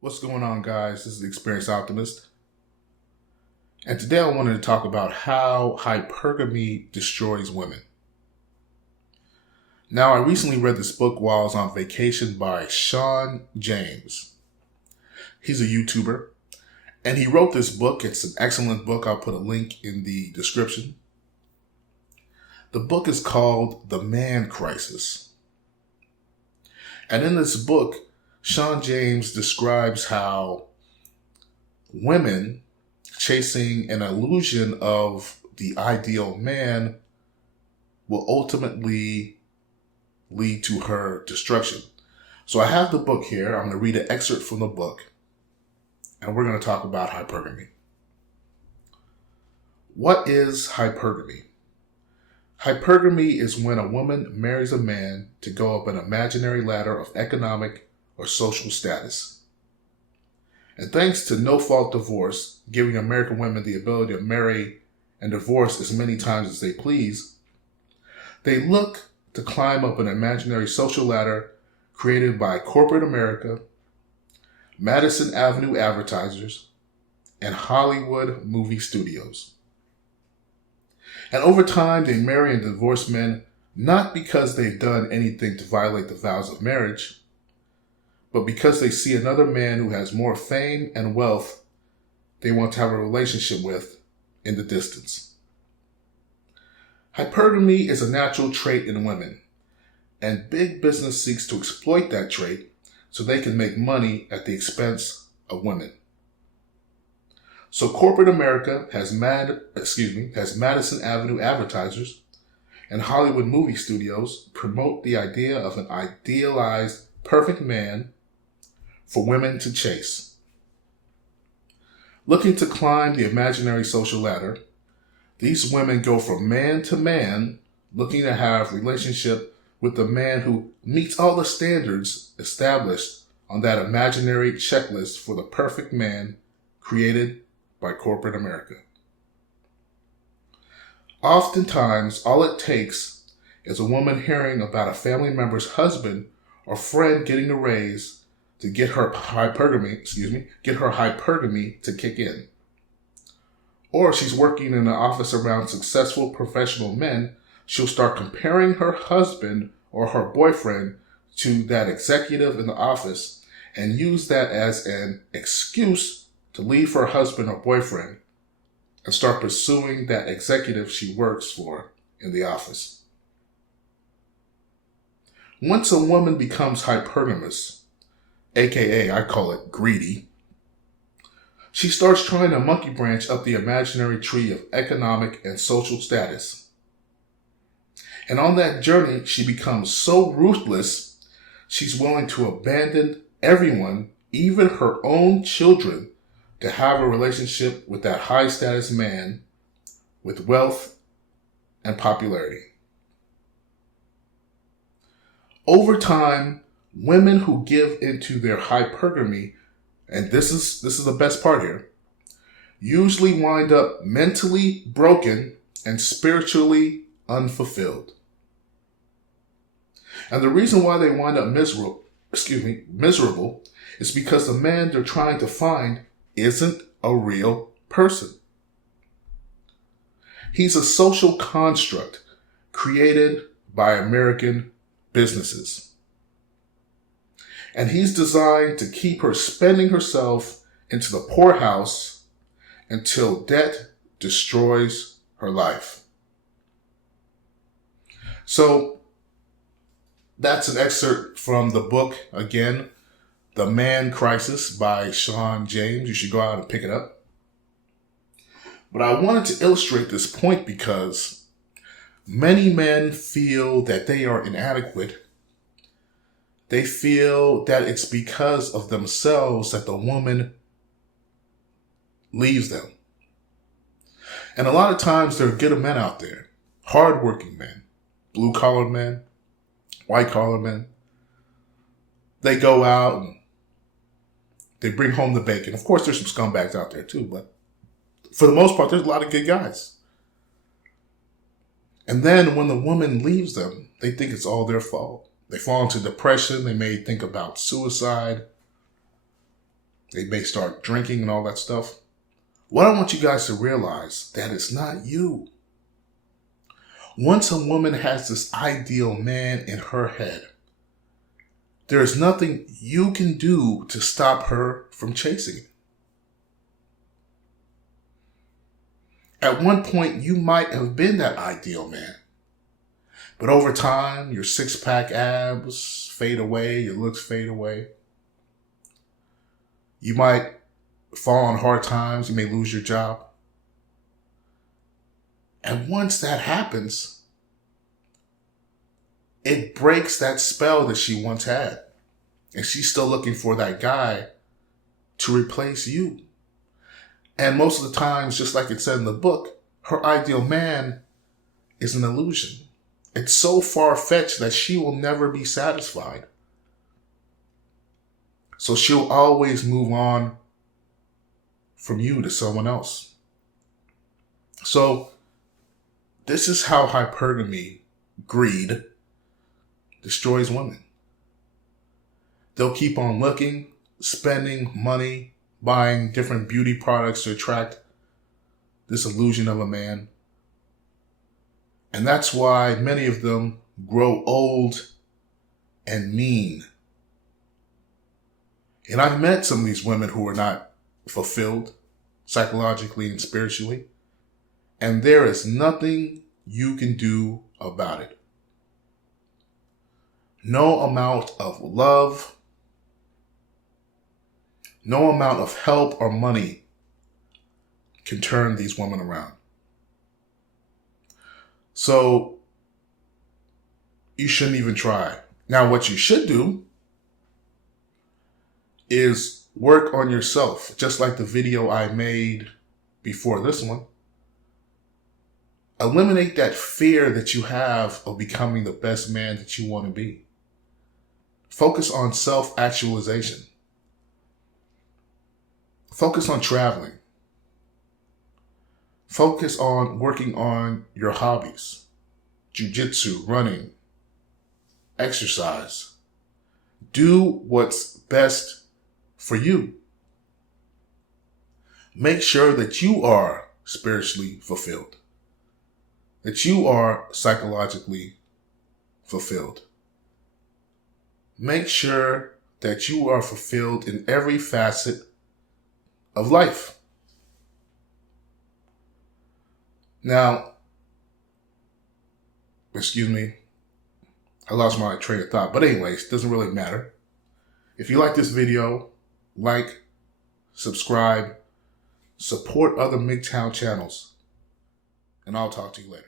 What's going on, guys? This is the Experienced Optimist. And today I wanted to talk about how hypergamy destroys women. Now, I recently read this book while I was on vacation by Sean James. He's a YouTuber, and he wrote this book. It's an excellent book. I'll put a link in the description. The book is called The Man Crisis. And in this book, Sean James describes how women chasing an illusion of the ideal man will ultimately lead to her destruction. So I have the book here. I'm going to read an excerpt from the book, and we're going to talk about hypergamy. What is hypergamy? Hypergamy is when a woman marries a man to go up an imaginary ladder of economic or social status. And thanks to no-fault divorce, giving American women the ability to marry and divorce as many times as they please, they look to climb up an imaginary social ladder created by corporate America, Madison Avenue advertisers, and Hollywood movie studios. And over time, they marry and divorce men not because they've done anything to violate the vows of marriage, but because they see another man who has more fame and wealth they want to have a relationship with in the distance. Hypergamy is a natural trait in women, and big business seeks to exploit that trait so they can make money at the expense of women. So corporate America has Madison Avenue advertisers and Hollywood movie studios promote the idea of an idealized, perfect man for women to chase. Looking to climb the imaginary social ladder, these women go from man to man, looking to have a relationship with the man who meets all the standards established on that imaginary checklist for the perfect man created by corporate America. Oftentimes, all it takes is a woman hearing about a family member's husband or friend getting a raise to get her hypergamy to kick in. Or she's working in an office around successful professional men, she'll start comparing her husband or her boyfriend to that executive in the office and use that as an excuse to leave her husband or boyfriend and start pursuing that executive she works for in the office. Once a woman becomes hypergamous, aka I call it greedy, she starts trying to monkey branch up the imaginary tree of economic and social status. And on that journey, she becomes so ruthless, she's willing to abandon everyone, even her own children, to have a relationship with that high status man with wealth and popularity. Over time, women who give into their hypergamy, and this is the best part here, usually wind up mentally broken and spiritually unfulfilled. And the reason why they wind up miserable is because the man they're trying to find isn't a real person. He's a social construct created by American businesses. And he's designed to keep her spending herself into the poorhouse until debt destroys her life. So that's an excerpt from the book, again, The Man Crisis by Sean James. You should go out and pick it up. But I wanted to illustrate this point because many men feel that they are inadequate. They feel that it's because of themselves that the woman leaves them. And a lot of times there are good men out there, hardworking men, blue-collar men, white-collar men. They go out and they bring home the bacon. Of course, there's some scumbags out there too, but for the most part, there's a lot of good guys. And then when the woman leaves them, they think it's all their fault. They fall into depression. They may think about suicide. They may start drinking and all that stuff. What I want you guys to realize that it's not you. Once a woman has this ideal man in her head, there is nothing you can do to stop her from chasing it. At one point, you might have been that ideal man. But over time, your six-pack abs fade away, your looks fade away. You might fall on hard times, you may lose your job. And once that happens, it breaks that spell that she once had. And she's still looking for that guy to replace you. And most of the times, just like it said in the book, her ideal man is an illusion. It's so far-fetched that she will never be satisfied. So she'll always move on from you to someone else. So this is how hypergamy, greed, destroys women. They'll keep on looking, spending money, buying different beauty products to attract this illusion of a man. And that's why many of them grow old and mean. And I've met some of these women who are not fulfilled psychologically and spiritually. And there is nothing you can do about it. No amount of love, no amount of help or money can turn these women around. So you shouldn't even try. Now, what you should do is work on yourself, just like the video I made before this one. Eliminate that fear that you have of becoming the best man that you want to be. Focus on self-actualization. Focus on traveling. Focus on working on your hobbies, jiu-jitsu, running, exercise. Do what's best for you. Make sure that you are spiritually fulfilled, that you are psychologically fulfilled. Make sure that you are fulfilled in every facet of life. Now, excuse me, I lost my train of thought. But anyways, it doesn't really matter. If you like this video, like, subscribe, support other MGTOW channels, and I'll talk to you later.